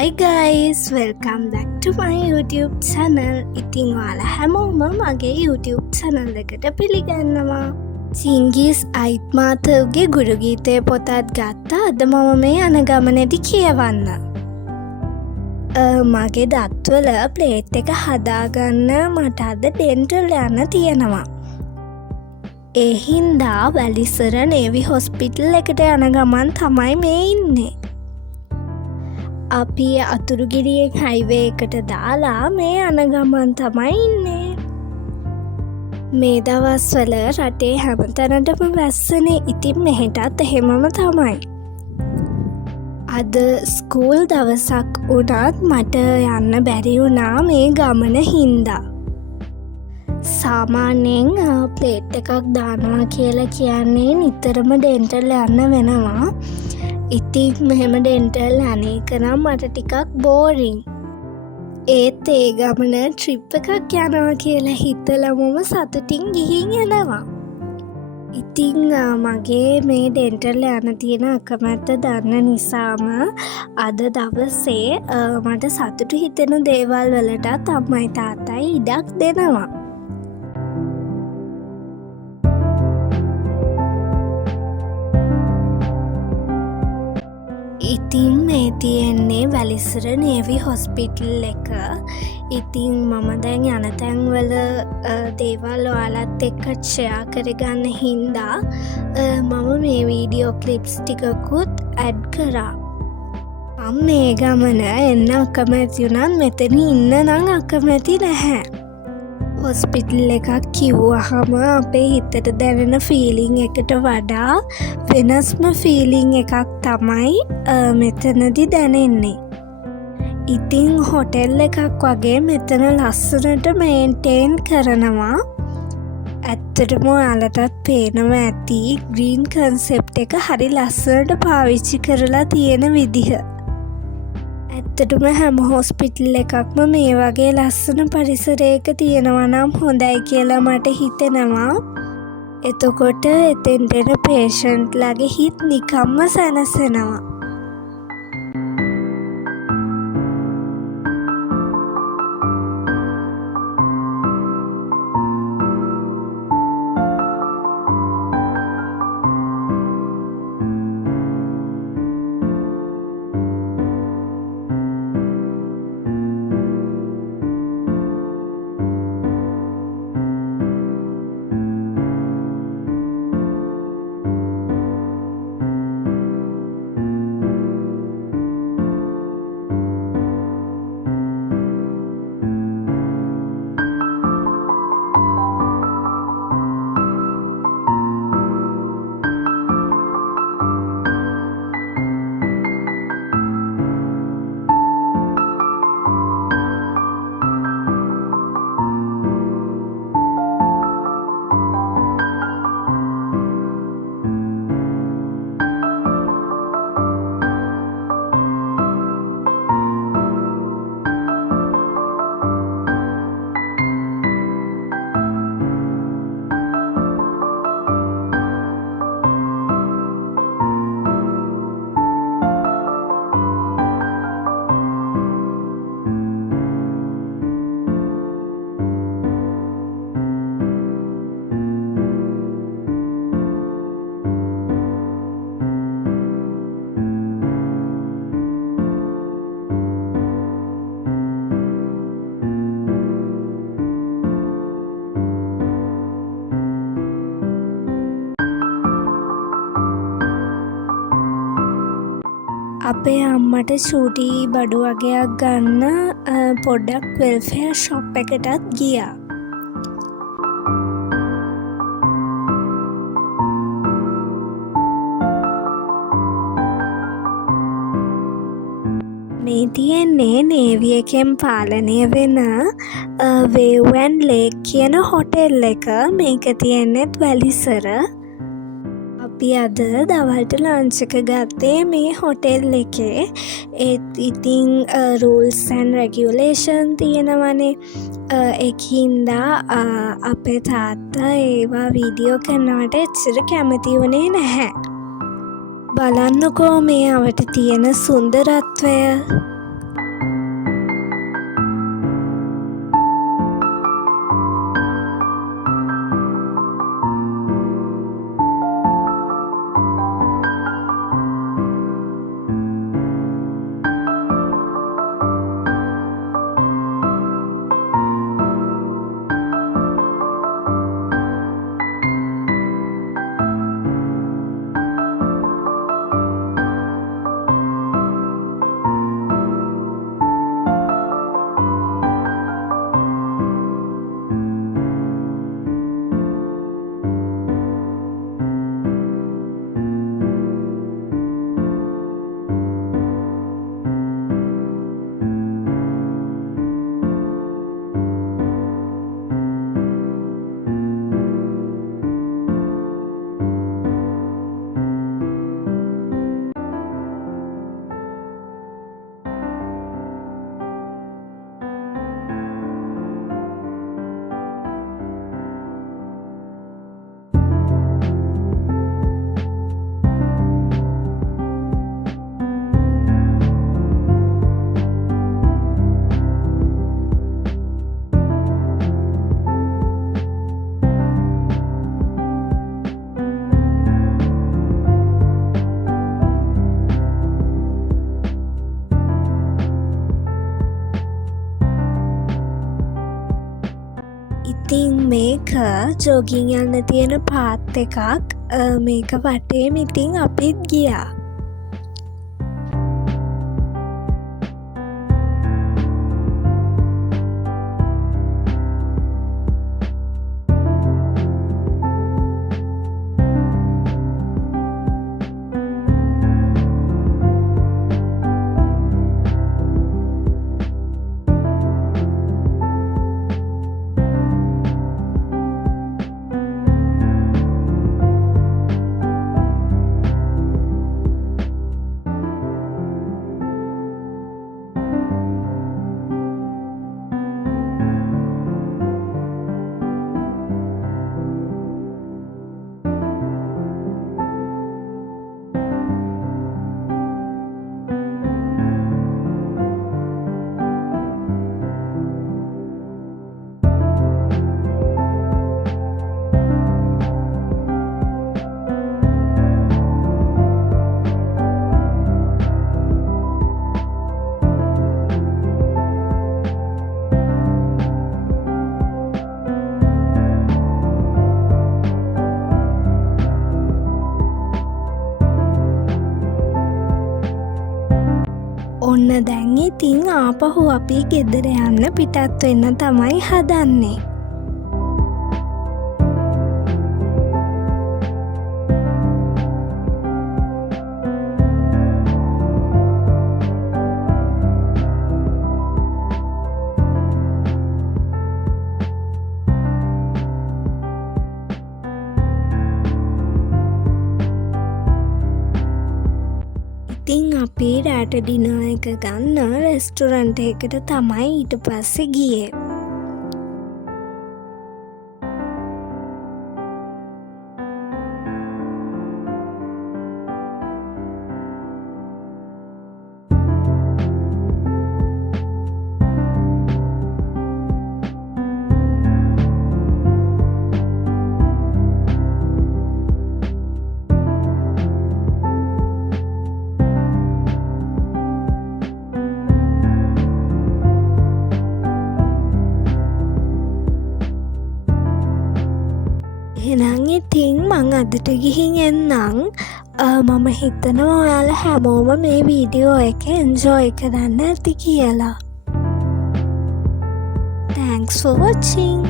Hi guys, welcome back to my YouTube channel. ඉතින් ඔයාලා හැමෝම මගේ YouTube channel එකට පිළිගන්නවා. චිංගිස් අයිත්මාතව්ගේ ගුරු ගීතය පොතත් ගත්තා. අද මම මේ යන ගමනේදී කියවන්න. මගේ දත්වල ප්ලේට් එක හදාගන්න මට අද ඩෙන්ටල් යන්න තියෙනවා. ඒ හින්දා වැලිසර නේවි හොස්පිටල් එකට යන ගමන් තමයි මේ ඉන්නේ. අපි අතුරුගිරියෙන් හයිවේ එකට දාලා මේ යන ගමන් තමයි ඉන්නේ. මේ දවස්වල රටේ හැමතැනටම වැස්සනේ. ඉතින් මෙහෙටත් එහෙමම තමයි. අද ස්කූල් දවසක් වුණත් මට යන්න බැරි වුණා මේ ගමන හින්දා. සාමාන්‍යයෙන් ප්ලේට් එකක් දානවා කියලා කියන්නේ නිතරම ඩෙන්ටල් යන්න වෙනවා. ඉතින් මෙහෙම ඩෙන්ටල් අනේක නම් මට ටිකක් බෝරිං. ඒත් ඒ ගමන ට්‍රිප් එකක් යනවා කියලා හිතලමම සතුටින් ගිහින් යනවා. ඉතින් මගේ මේ ඩෙන්ටල් යන තියෙන අකමැත්ත දන්න නිසාම අද දවසේ මට සතුටු හිතෙන දේවල් වලටත් අම්මයි තාත්තයි ඉඩක් දෙනවා. ඉතින් මේ තියෙන්නේ වැලිසර නේවි හොස්පිටල් එක. ඉතින් මම දැන් යන තැන්වල දේවල් ඔයාලත් එක්ක ෂෙයා කරගන්න හින්දා මම මේ වීඩියෝ ක්ලිප්ස් ටිකකුත් ඇඩ් කරා. මම මේ ගමන එන්න අකමැති වුණත් මෙතන ඉන්න නම් අකමැති නැහැ. හොස්පිටල් එකක් කිව්වහම අපේ හිතට දැනෙන ෆීලිං එකට වඩා වෙනස්ම ෆීලිං එකක් තමයි මෙතනදි දැනෙන්නේ. ඉතින් හොටෙල් එකක් වගේ මෙතන ලස්සනට මේන්ටේන් කරනවා. ඇත්තටම ඔයාලටත් පේනවා ඇති ග්‍රීන් කන්සෙප්ට් එක හරි ලස්සනට පාවිච්චි කරලා තියෙන විදිහ. ඇත්තටම හැම හොස්පිටල් එකක්ම මේ වගේ ලස්සන පරිසරයක තියෙනවා නම් හොඳයි කියලා මට හිතෙනවා. එතකොට එතෙන්ට එන පේෂන්ට්ලාගේ හිත් නිකම්ම සැනසෙනවා. අපේ අම්මට චූටි බඩු වගේක් ගන්න පොඩ්ඩක් වෙල්ෆෙයාර් ෂොප් එකටත් ගියා. මේ තියෙන්නේ නේවි එකෙන් පාලනය වෙන වේව් ඇන්ඩ් ලේක් කියන හොටෙල් එක. මේක තියෙන්නේත් වැලිසර. අපි අද දවල්ට ලන්ච් එක ගත්තේ මේ හොටෙල් එකේ. ඒත් ඉතින් රූල්ස් ඇන්ඩ් රෙගියුලේෂන් තියෙනවනේ. ඒකින්දා අපේ තාත්තා ඒවා වීඩියෝ කරනවට එච්චර කැමති වුණේ නැහැ. බලන්නකෝ මේ අවට තියෙන සුන්දරත්වය. ඉතින් මේක ජෝගින් යන්න තියෙන පාත් එකක්. මේක වටේම ඉතින් අපිත් ගියා. ඔන්න දැන් ඉතින් ආපහු අපි ගෙදර යන්න පිටත් වෙන්න තමයි හදන්නේ. ඉතින් අපි රෑට ඩිනර් එක ගන්න රෙස්ටුරන්ට් එකකට තමයි ඊට පස්සේ ගියේ. එහෙනම් ඉතින් මං අදට ගිහින් එන්නම්. මම හිතනවා ඔයාලා හැමෝම මේ වීඩියෝ එක එන්ජොයි කරන්න ඇති කියලා. Thanks for watching.